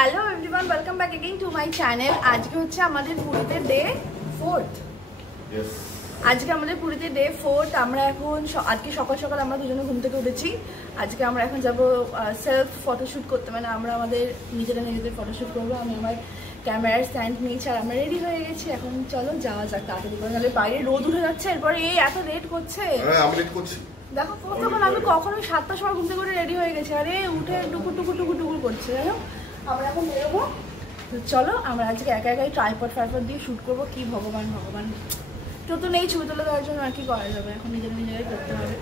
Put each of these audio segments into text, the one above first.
Hello everyone, welcome back again to my channel. আজকে হচ্ছে আমাদের পুরীতে ডে 4। আজকে আমাদের পুরীতে ডে 4। আমরা এখন আজকে সকাল সকাল আমরা দুজনে ঘুম থেকে উঠেছি। আজকে আমরা এখন যাব সেলফ ফটোশ্যুট করতে, মানে আমরা আমাদের নিজেদের ফটোশ্যুট করবো। আমি আমার ক্যামেরার স্ট্যান্ড নিয়েছি আর আমরা রেডি হয়ে গেছি। এখন চলো যাওয়া যাক তাড়াতাড়ি করে, নাহলে বাইরে রোদ উঠে যাচ্ছে। এরপরে এই এত লেট করছে। আমি লেট করছি দেখো, তখন আমি কখনোই 7টার সময় ঘুম থেকে উঠে রেডি হয়ে গেছি, আরে উঠে টুকুর টুকুর টুকুর টুকুর করছে। জানো আমরা এখন বেরোবো, তো চলো আমরা আজকে একা একাই ট্রাইপড ফাইপড দিয়ে শ্যুট করবো। কি ভগবান ভগবান, তো নেই ছবি তুলে দেওয়ার জন্য আর কি করা যাবে, এখন নিজেরাই করতে হবে।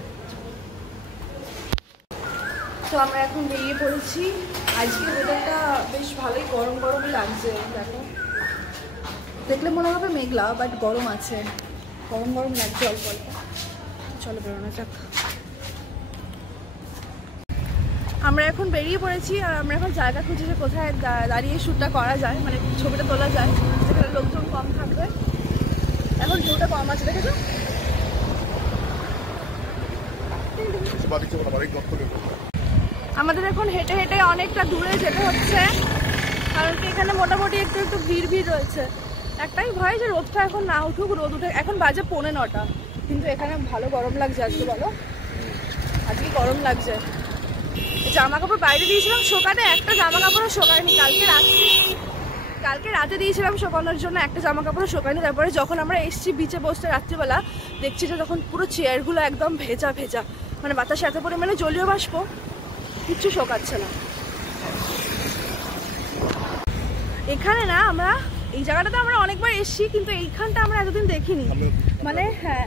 তো আমরা এখন বেরিয়ে পড়েছি। আজকে ওয়েদারটা বেশ ভালোই গরম গরমই লাগছে। দেখো, দেখলে মনে হবে মেঘলা, বাট গরম আছে, গরম গরম লাগছে অল্প অল্প। চলো বেরোনো যাক। আমরা এখন বেরিয়ে পড়েছি আর আমরা এখন জায়গা খুঁজছি যে কোথায় দাঁড়িয়ে শ্যুটটা করা যায়, মানে ছবিটা তোলা যায়, যেখানে লোকজন কম থাকবে। এখন ভিউটা কম আছে, দেখেছো? আমাদের এখন হেঁটে হেঁটে অনেকটা দূরে যেতে হচ্ছে, কারণ কি এখানে মোটামুটি একটু একটু ভিড় রয়েছে। একটাই ভয় যে রোদটা এখন না উঠুক। রোদ উঠে এখন বাজে 9:45, কিন্তু এখানে ভালো গরম লাগছে আজকে। বলো, আজকে গরম লাগছে। জামা কাপড় বাইরে দিয়েছিলাম শোকাতে, একটা জামা কাপড়ও শোকায়নি। কালকে রাতে দিয়েছিলাম শোকানোর জন্য, একটা জামা কাপড়ও শোকায়নি। তারপরে যখন আমরা এসছি বিচে বসতে রাত্রিবেলা, দেখছি যে তখন পুরো চেয়ারগুলো একদম ভেজা ভেজা, মানে বাতাসে এত পরিমাণে জলীয় বাষ্প, কিচ্ছু শোকাচ্ছে না। এখানে না, আমরা এই জায়গাটাতে আমরা অনেকবার এসছি, কিন্তু এইখানটা আমরা এতদিন দেখিনি। মানে হ্যাঁ,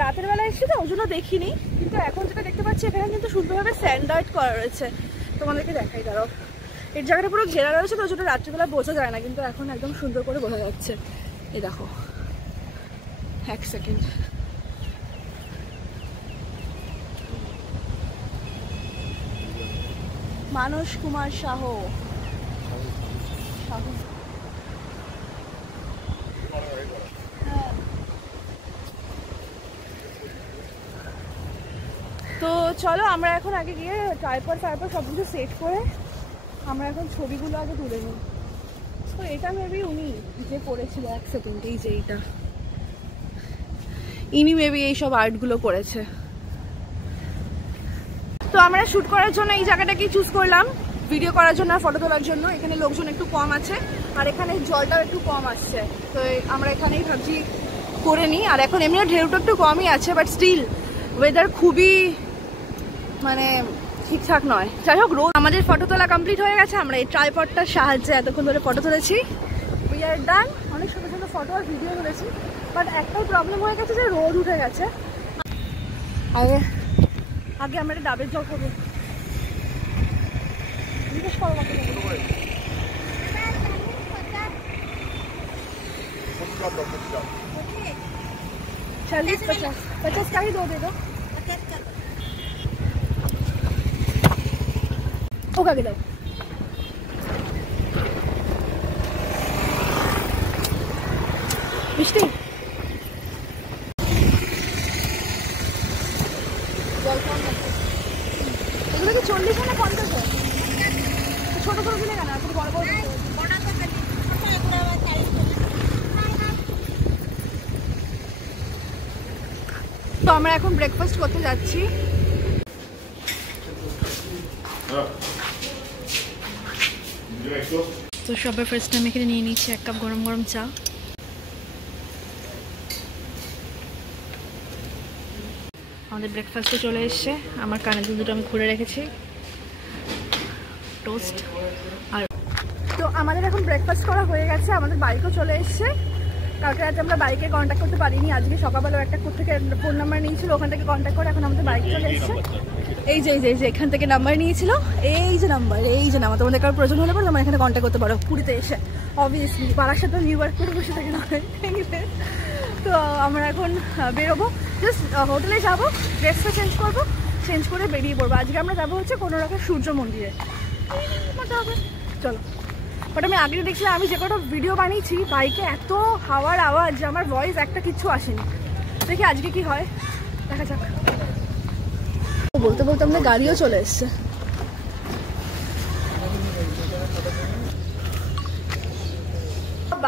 রাতের বেলা এসছি তো ওই জন্য দেখিনি, কিন্তু এখন যেটা দেখতে পাচ্ছি এখানে কিন্তু সুন্দরভাবে স্যান্ডার্ড করা রয়েছে। তোমাদেরকে দেখাই, দাঁড়াও। এর জায়গাটা পুরো ঘেরা রয়েছে তো ওই জন্য রাত্রিবেলা বোঝা যায় না, কিন্তু এখন একদম সুন্দর করে বোঝা যাচ্ছে। এই দেখো, এক সেকেন্ড। মানস কুমার সাহু। তো চলো আমরা এখন আগে গিয়ে ট্রাইপড ফাইপড সব কিছু সেট করে আমরা এখন ছবিগুলো আগে তুলে নিই। তো এটা মেবি উনি যে করেছিল, এক সেকেন্ড, এই যে এইটা ইনি মেবি এইসব আর্টগুলো করেছে। তো আমরা শ্যুট করার জন্য এই জায়গাটাকেই চুজ করলাম, ভিডিও করার জন্য আর ফটো তোলার জন্য। এখানে লোকজন একটু কম আছে আর এখানে জলটাও একটু কম আসছে, তো আমরা এখানেই ভাবছি করে নিই। আর এখন এমনিও ঢেউটা একটু কমই আছে, বাট স্টিল ওয়েদার খুবই মানে ঠিকঠাক নয়। যাই হোক, রোদ। আমাদের ফটো তোলা কমপ্লিট হয়ে গেছে। আমরা এই ট্রাইপডটার সাহায্যে এতক্ষণ ধরে ফটো তুলেছি। উই আর ডান। অনেক সুন্দর সুন্দর ফটো আর ভিডিও তুলেছি, বাট একটাই প্রবলেম হয়ে গেছে যে রোদ উঠে গেছে। আগে আমরা একটা ডাবের জল খাবো। জিজ্ঞেস করো আমাকে। 40-50 का ही दो दे दो। ओका के दो। मिष्टी এগুলো কি 40 না 50? ছোট ছোট দিলে কেন, একটু বড় বড়। তো আমরা এখন ব্রেকফাস্ট করতে যাচ্ছি। তো সবার ফার্স্ট টাইম এখানে নিয়ে নিচ্ছি 1 কাপ গরম গরম চা। আমাদের ব্রেকফাস্টে চলে এসছে। আমার কানের দুটো আমি খুলে রেখেছি, টোস্ট। আর তো আমাদের এখন ব্রেকফাস্ট করা হয়ে গেছে, আমাদের বাইকও চলে এসছে। কালকে রাতে আমরা বাইকে কন্ট্যাক্ট করতে পারিনি, আজকে সকালবেলা একটা থেকে ফোন নাম্বার নিয়েছিল, ওখান থেকে কন্ট্যাক্ট করে এখন আমাদের বাইক চলে এসছে। এই যে এখান থেকে নাম্বার নিয়েছিল, এই যে নাম্বার, এই যে নাম্বার। তোমাদের কারোর প্রয়োজন হলে পরে তোমরা এখানে কন্ট্যাক্ট করতে পারো পুরীতে এসে। অবভিয়াসলি পাড়ার সাথে নিউ ইয়র্ক করে বসে থাকে না। তো আমরা এখন বেরোবো, জাস্ট হোটেলে যাবো, ড্রেসটা চেঞ্জ করে বেরিয়ে পড়বো। আজকে আমরা যাবো হচ্ছে কোনো রকম সূর্য মন্দিরে, মজা হবে। চলো। বাট আমি আগে দেখছিলাম, আমি যে কটা ভিডিও বানিয়েছি বাইকে এত হাওয়ার আওয়াজ, আমার ভয়েস একটা কিচ্ছু আসেনি। দেখি আজকে কি হয়, দেখা যাক। বলতে বলতে আমাদের গাড়িও চলে এসছে।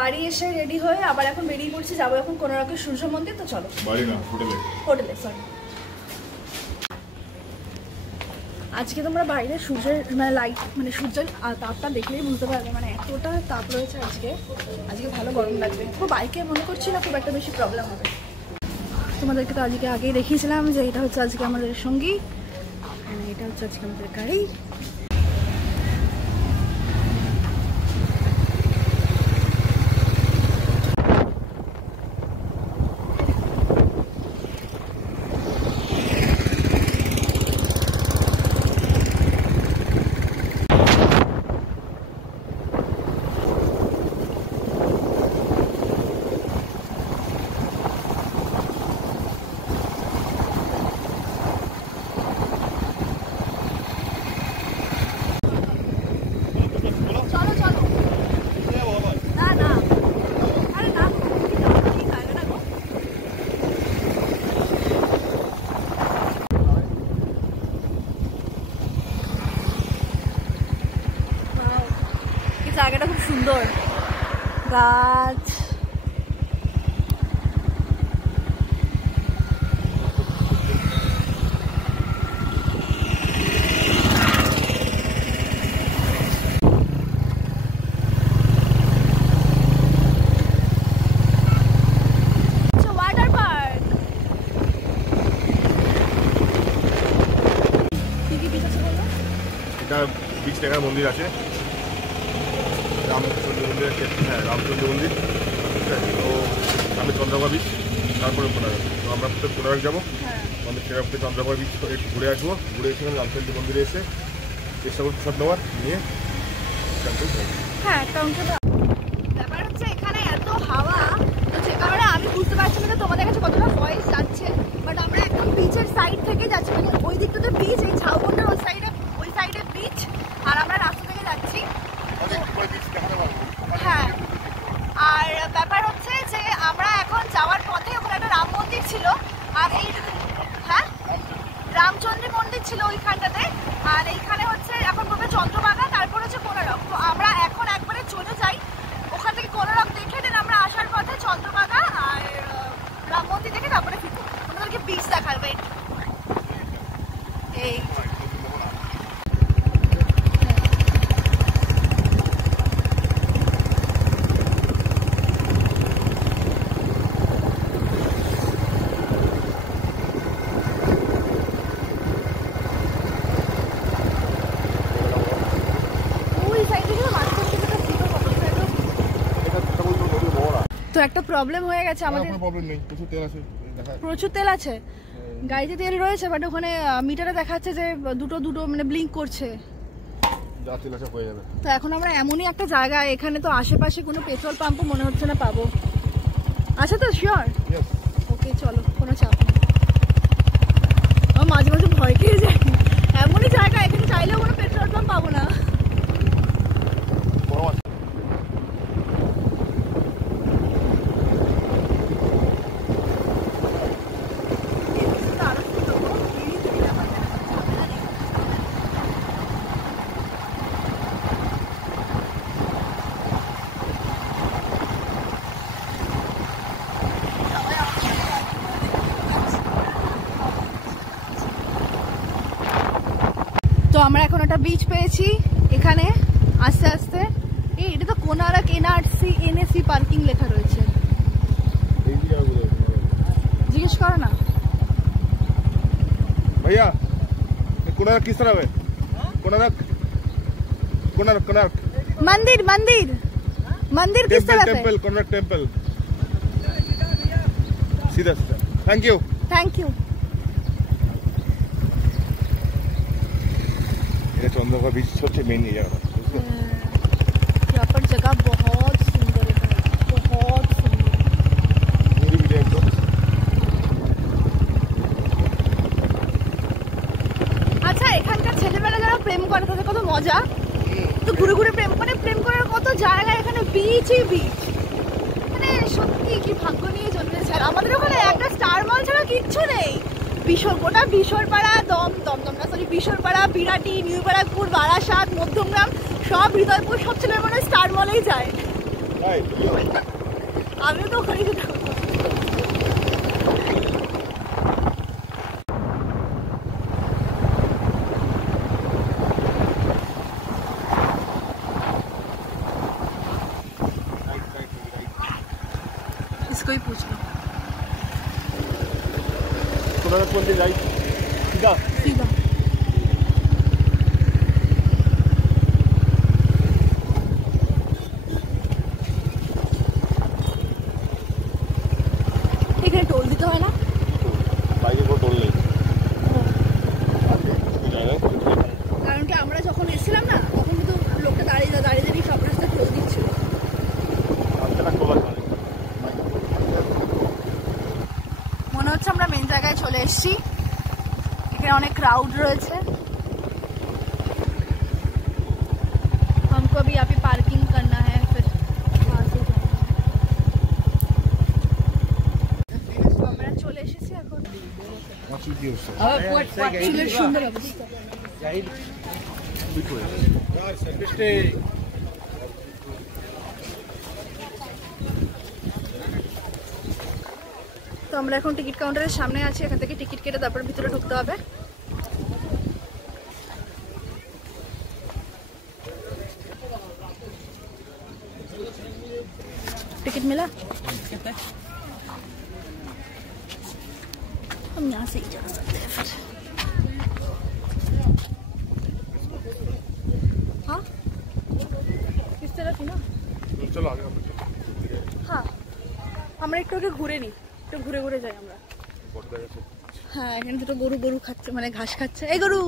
বাড়ি এসে রেডি হয়ে আবার এখন বেরিয়ে পড়ছি, যাবো এখন কোনারকের সূর্য মন্দির। তো চলো, বাড়ি না হোটেলে, হোটেলে সরি। আজকে তোমরা বাইরে সূর্যের মানে লাইট মানে সূর্যের তাপটা দেখলেই বুঝতে পারবে, মানে এতটা তাপ রয়েছে আজকে। আজকে ভালো গরম লাগবে। তো বাইকে মনে করছি না খুব একটা বেশি প্রবলেম হবে। তোমাদেরকে তো আজকে আগেই দেখিয়েছিলাম যে এটা হচ্ছে আজকে আমাদের সঙ্গী, এটা হচ্ছে আজকে আমাদের গাড়ি। জায়গাটা খুব সুন্দর, গাছ। Water park. কি কি বিচ আছে বলো? এটা বিচ দেখার মন্দির আছে, রামচন্দ্র মন্দির আছে। হ্যাঁ, রামচন্দ্র মন্দির। ঠিক আছে, তো আমি চন্দ্রভাগা বিচ, তারপরে কোনারক। তো আমরা প্রত্যেক কোনারক যাবো, আমাদের সেরকম চন্দ্রভাগা বিচ একটু ঘুরে আসবো। ঘুরে এসে রামচন্দ্র মন্দিরে এসে চেষ্টা করবো প্রসাদ নেওয়ার, নিয়ে হ্যাঁ ব্যাপার হচ্ছে এখানে এত হাওয়া, তো যে কারণে আমি বুঝতে পারছি না তোমাদের কাছে কতটা ভয়েস যাচ্ছে। বাট আমরা একদম বিচের সাইড থেকে যাচ্ছি, মানে ওই দিকটাতে বিচ, এই ঝাউবন্ডার ওই সাইডে বিচ, আর আমরা রাস্তা থেকে যাচ্ছি। হ্যাঁ, আর ব্যাপার হচ্ছে যে আমরা এখন যাওয়ার পথে ওখানে একটা রাম মন্দির ছিল, আর এই হ্যাঁ রামচন্দ্র মন্দির ছিল ওইখানটাতে, আর এইখানে হচ্ছে এখন বলবে চন্দ্রভাগা, তারপর হচ্ছে কোনারক। তো আমরা এখন একবারে চলে যাই ওখান থেকে, কোনারক দেখে দেন আমরা আসার পথে চন্দ্রভাগা আর রাম মন্দির দেখে তারপরে ফিরবো। তোমাদেরকে বিচ দেখাবে এই। তো একটা প্রবলেম হয়ে গেছে আমাদের। প্রবলেম নেই, প্রচুর তেল আছে। প্রচুর তেল আছে গাড়িতে, তেল রয়েছে, বাট ওখানে মিটারে দেখাচ্ছে যে দুটো মানে ব্লিঙ্ক করছে। তো এখন আমরা এমনই একটা জায়গায়, এখানে তো আশেপাশে কোনো পেট্রোল পাম্পও মনে হচ্ছে না পাবো। আচ্ছা তো শিওর? ওকে চলো, কোনো চাপ নেই। আমার মাঝে মাঝে ভয় পেয়ে যায়, এমনই জায়গা এখানে চাইলেও কোনো পেট্রোল পাম্প পাবো না। তো আমরা এখন একটা বিচ পেয়েছি এখানে আস্তে আস্তে। এটা তো কোনারক এনএসি পার্কিং লেখা রয়েছে, জিজ্ঞেস করো না भैया। कोणार्क किस तरफ है? कोणार्क कोणार्क कोणार्क मंदिर मंदिर मंदिर किस तरफ है? टेंपल कोणार्क टेंपल सीधा सीधा। Thank you thank you. ये चंद्रभागा बीच सबसे मेन एरिया है। यहाँ पर जगह बहुत सुंदर है, बहुत सुंदर। अच्छा, এখানকার ছেলেমেয়েরা যারা প্রেম করে তাদের কত মজা, তো ঘুরে ঘুরে প্রেম করার কত জায়গা এখানে, বিচই বিচ। মানে সত্যি কি ভাগ্য নিয়ে জন্মেছে। আর আমাদের ওখানে একটা স্টার মল ছাড়া কিচ্ছু নেই। গোটা বিশরপাড়া, বিশরপাড়া, বিরাটি, নিউ ব্যারাকপুর, বারাসাত, মধ্যমগ্রাম, সব হৃদয়পুর, সব ছেলের মনে স্টার মলেই যায়। আমিও তো ওখানে যেতাম। इसको ही पूछ लो। सीधा सीधा। এখানে টোল দিতে হয় না? বাইকে কোনো টোল নেই। কারণ কি আমরা যখন এসেছিলাম না তখন কিন্তু লোকটা দাঁড়িয়ে দাঁড়িয়ে সব রাস্তায় টোল দিচ্ছিল। মনে হচ্ছে আমরা মেন জায়গায় চলে এসেছি। এখানে অনেক ক্রাউড রয়েছে। हमको अभी यहाँ पे पार्किंग करना है, फिर वहाँ से আমরা চলে এসেছি এখন। চুলের সুন্দর অবস্থা। তো আমরা এখন টিকিট কাউন্টারের সামনে আছি। এখান থেকে টিকিট কেটে তারপর ভিতরে ঢুকতে হবে। टिकट मिला? हम यहाँ से ही जा सकते हैं फिर। हाँ इस तरफ ही ना? চলো আগে আমরা हाँ আমরা একটু আগে ঘুরে নিই, একটু ঘুরে ঘুরে যাই আমরা। হ্যাঁ এখানে দুটো গরু গরু খাচ্ছে, মানে ঘাস খাচ্ছে। এই গরু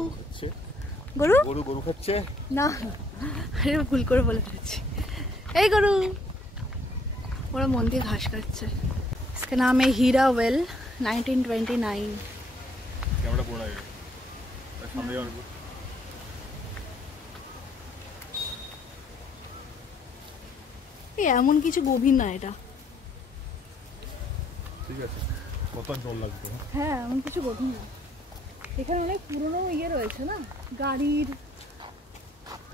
গরু গরু গরু খাচ্ছে না, আরে ভুল করে বলে ফেলেছি। এই গরু ওরা মন দিয়ে ঘাস খাচ্ছে। इसका नाम है हीरा वेल 1929। ক্যামেরা পুরো নাই সামনে আর এই এমন কিছু গভীর না এটা। ঠিক আছে, কত জল লাগবে? হ্যাঁ এমন কিছু গভীর না। এখানে অনেক পুরনো ইয়ে রয়েছে না, গাড়ির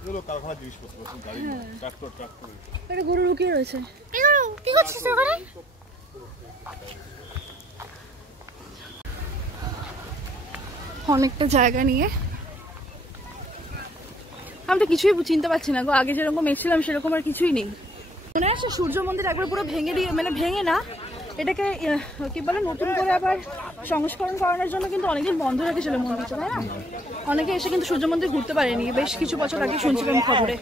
এগুলো কারখানা জিনিসপত্র, গাড়ি ট্রাক্টর একটা গরু লুকিয়ে রয়েছে। এই গরু কি করছিস ওখানে? অনেকটা জায়গা নিয়ে আমি তো কিছুই চিনতে পারছি না গো। আগে যেরকম এসেছিলাম সেরকম আর কিছুই নেই। মনে আছে সূর্য মন্দির একবার পুরো ভেঙে দিয়ে, মানে ভেঙে না, এটাকে কি বলে নতুন করে আবার সংস্করণ করানোর জন্য কিন্তু অনেকদিন বন্ধ রেখেছিল মন্দিরটা, তাই না? অনেকে এসে কিন্তু সূর্য মন্দির ঘুরতে পারেনি। বেশ কিছু বছর আগে শুনছিলাম খবরে।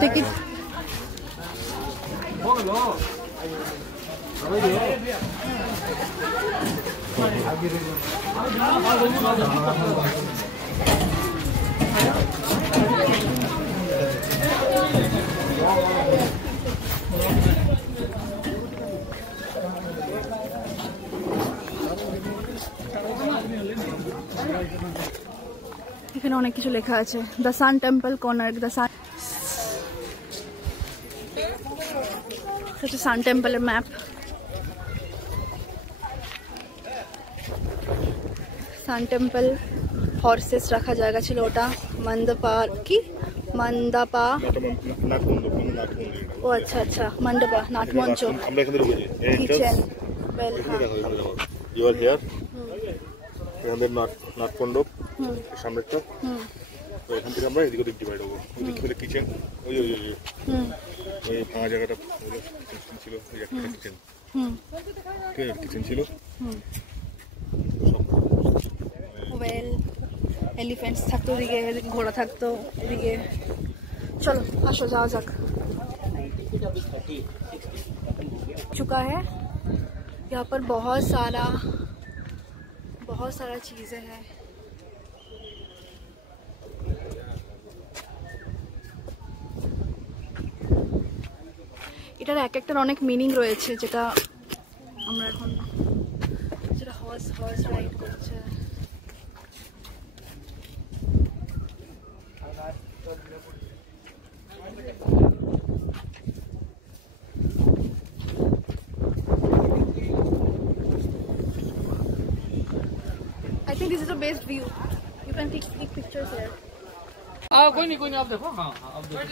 টিকিট এখানে অনেক কিছু লেখা আছে। The sun temple Konark, the sun, sun টেম্পলের ম্যাপ। সান টেম্পল হর্সেস রাখা জায়গা ছিল ওটা। মন্দপা কি মন্দাপা, ও আচ্ছা আচ্ছা মন্ডপা, নাটমঞ্চ, আমরা এখানে ঢুকেছি। Kitchen well, you are here. এখানে নাটমণ্ডপ সামনেটা। তো এখান থেকে আমরা এদিক ওদিক ডিভাইড হবো। ওদিক থেকে কিচেন, ওই ওই ওই ওই ফাঁকা জায়গাটা ছিল, ওই একটা কিচেন, কিচেন ছিল। ওয়েল এলিফেন্টস থাকতো ওদিকে, ঘোড়া থাকতো এদিকে। চলো আসো যাওয়া যাক। चुका है यहाँ पर बहुत सारा चीजें हैं। এটার এক একটার অনেক মিনিং রয়েছে, যেটা আমরা এখন যেটা হর্স রাইড করছে। think this is the best view. You can take pictures here. कोई नहीं आप देखो हाँ आप देखो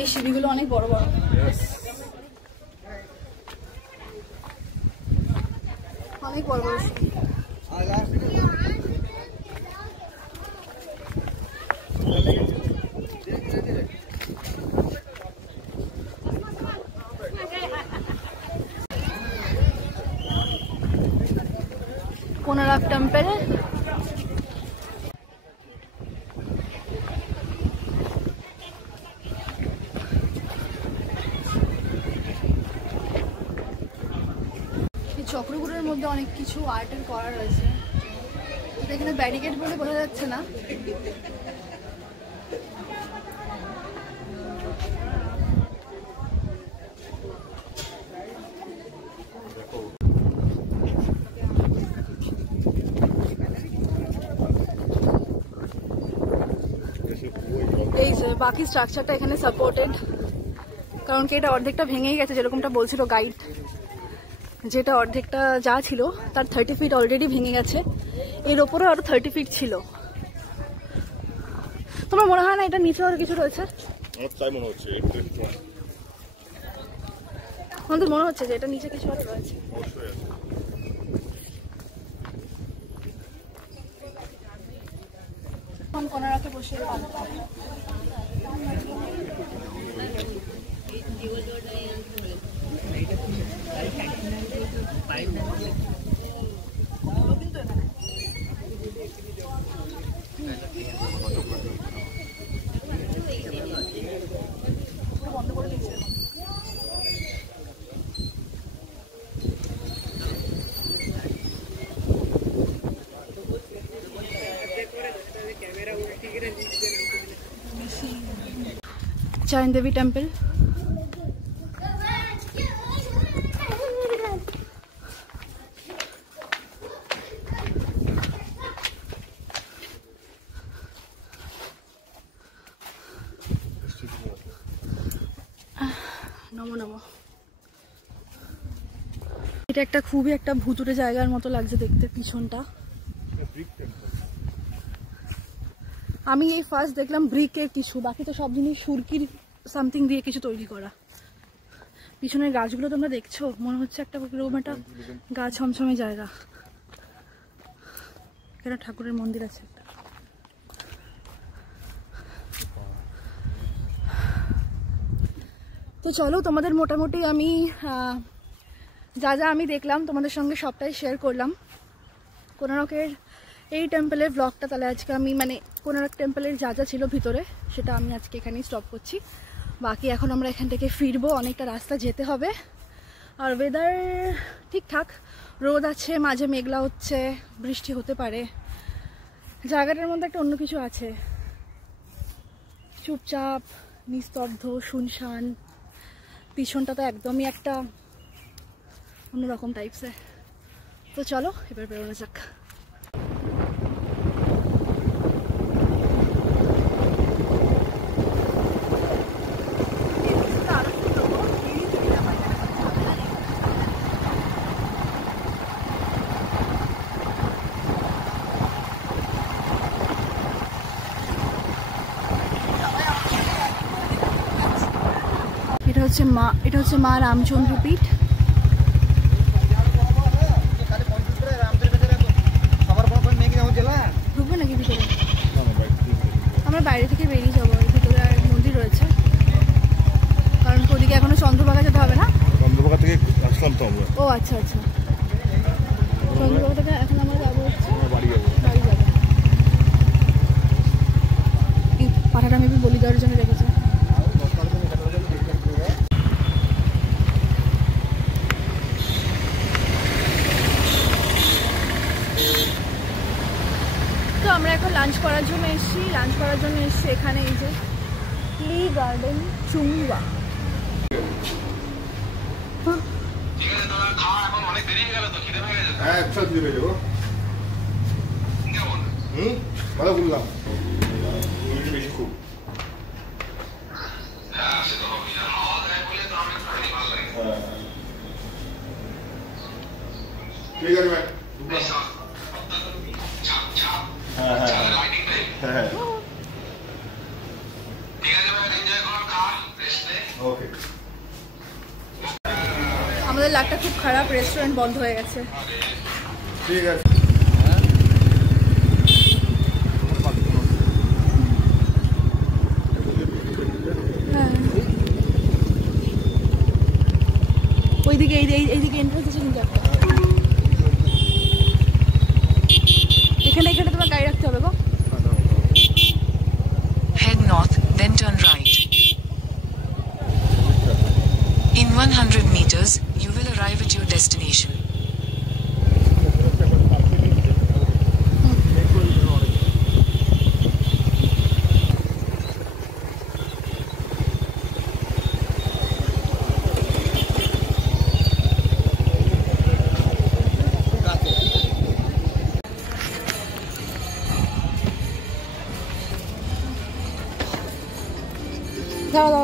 এই সিঁড়িগুলো অনেক বড় বড়। অনেক বড় বড় সিঁড়ি। কোনারক টেম্পল। চক্রগুলোর মধ্যে অনেক কিছু আর্টের করা রয়েছে, এখানে ব্যারিকেড বলে বোঝা যাচ্ছে না। এই যে বাকি স্ট্রাকচারটা এখানে সাপোর্টেড, কারণ কি এটা অর্ধেকটা ভেঙেই গেছে, যেরকমটা বলছিল গাইড, যেটা অর্ধেকটা যা ছিল তার 30 ফিট অলরেডি ভেঙে গেছে, এর ওপরে আরো 30 ফিট ছিল। তোমার মনে হয় না এটা নিচে আরো কিছু রয়েছে? আমাদের মনে হচ্ছে যে এটা নিচে কিছু আরো রয়েছে। কোনারকে বসে বন্ধ করে দিয়েছে। जैन देवी टेम्पल। नमो नमो। এটা একটা খুবই একটা ভুতুড়ে জায়গার মতো লাগছে দেখতে পিছনটা। আমি এই ফার্স্ট দেখলাম ব্রিকের কিছু, বাকি তো সব জিনিস সুরকির সামথিং দিয়ে কিছু তৈরি করা। পিছনের গাছগুলো তোমরা দেখছো, মনে হচ্ছে একটা এরকম একটা গাছ ছমছমে জায়গা। এখানে ঠাকুরের মন্দির আছে একটা। তো চলো, তোমাদের মোটামুটি আমি যা যা আমি দেখলাম তোমাদের সঙ্গে সবটাই শেয়ার করলাম। কোনারকের এই টেম্পলের ব্লগটা তাহলে আজকে আমি মানে কোনারক টেম্পলের যা যা ছিল ভিতরে সেটা আমি আজকে এখানেই স্টপ করছি। বাকি এখন আমরা এখান থেকে ফিরবো, অনেকটা রাস্তা যেতে হবে। আর ওয়েদার ঠিকঠাক, রোদ আছে, মাঝে মেঘলা হচ্ছে, বৃষ্টি হতে পারে। জায়গাটার মধ্যে একটা অন্য কিছু আছে, চুপচাপ, নিস্তব্ধ, শুনশান। পিছনটা তো একদমই একটা অন্যরকম টাইপসের। তো চলো এবার বেরোনো যাক। এটা হচ্ছে মা রামচন্দ্র পীঠ। ঢুকবে নাকি ভিতরে? আমরা বাইরে থেকে বেরিয়ে যাবো, ভিতরে মন্দির রয়েছে, কারণ ওদিকে এখনো চন্দ্রভাগা যেতে হবে না। চন্দ্রভাগা থেকে আসলাম তো আমরা। ও আচ্ছা আচ্ছা, চন্দ্রভাগা থেকে এখন আমরা যাবো বাড়ি যাবো। এই পাঠাটা মেবি বলি দেওয়ার জন্য রেখেছে। তো আমরা এখন লাঞ্চ করার জন্য এসেছি এখানে, এই যে লি গার্ডেন চুংওয়া। ঠিক আছে ভাই। হ্যাঁ হ্যাঁ হ্যাঁ ওকে। আমাদের লাকটা খুব খারাপ, রেস্টুরেন্ট বন্ধ হয়ে গেছে। ঠিক আছে। ওইদিকে এইদিকে এন্ট্রান্স আছে কিন্তু একটা। এখানে তোমার গাড়ি রাখতে হবে গো। Head north, then turn right. In 100 meters, you will arrive at your destination. দাঁড়া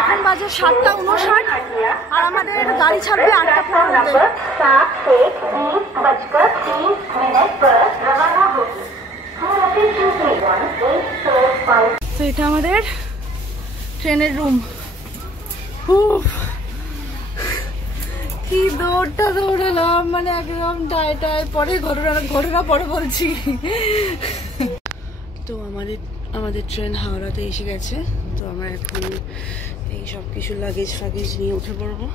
এখন বাজে 7:59 আর আমাদের গাড়ি ছাড়বে 8:15। তো এটা আমাদের ট্রেনের রুম। কি দৌড়ালাম, মানে একদম টায় পরে ঘটনা পরে বলছি। তো আমাদের ট্রেন হাওড়াতে এসে গেছে। তো আমরা এখন এই সব কিছু লাগেজ নিয়ে উঠে পড়বো।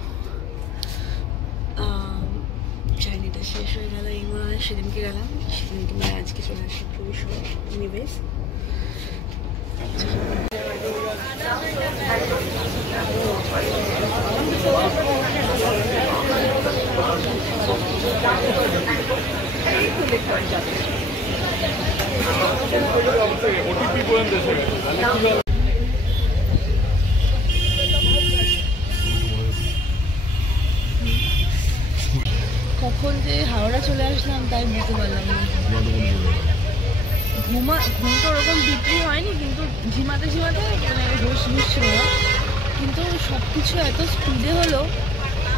জার্নিটা শেষ হয়ে গেল। এই মনে হয় সেদিনকে গেলাম, সেদিনকে মানে আজকে চলে আসি খুবই নিবেশ। কখন যে হাওড়া চলে আসলাম তাই বুঝতে পারলাম না। ঘুমটা ওরকম বিক্রি হয়নি, কিন্তু ঝিমাতে মানে হুশ ছিল না। কিন্তু সব কিছু এত স্পিডে হলো,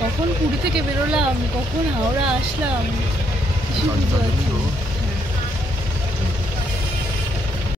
কখন পুরী থেকে বেরোলাম, কখন হাওড়া আসলাম কিছু বুঝতে পারছি না।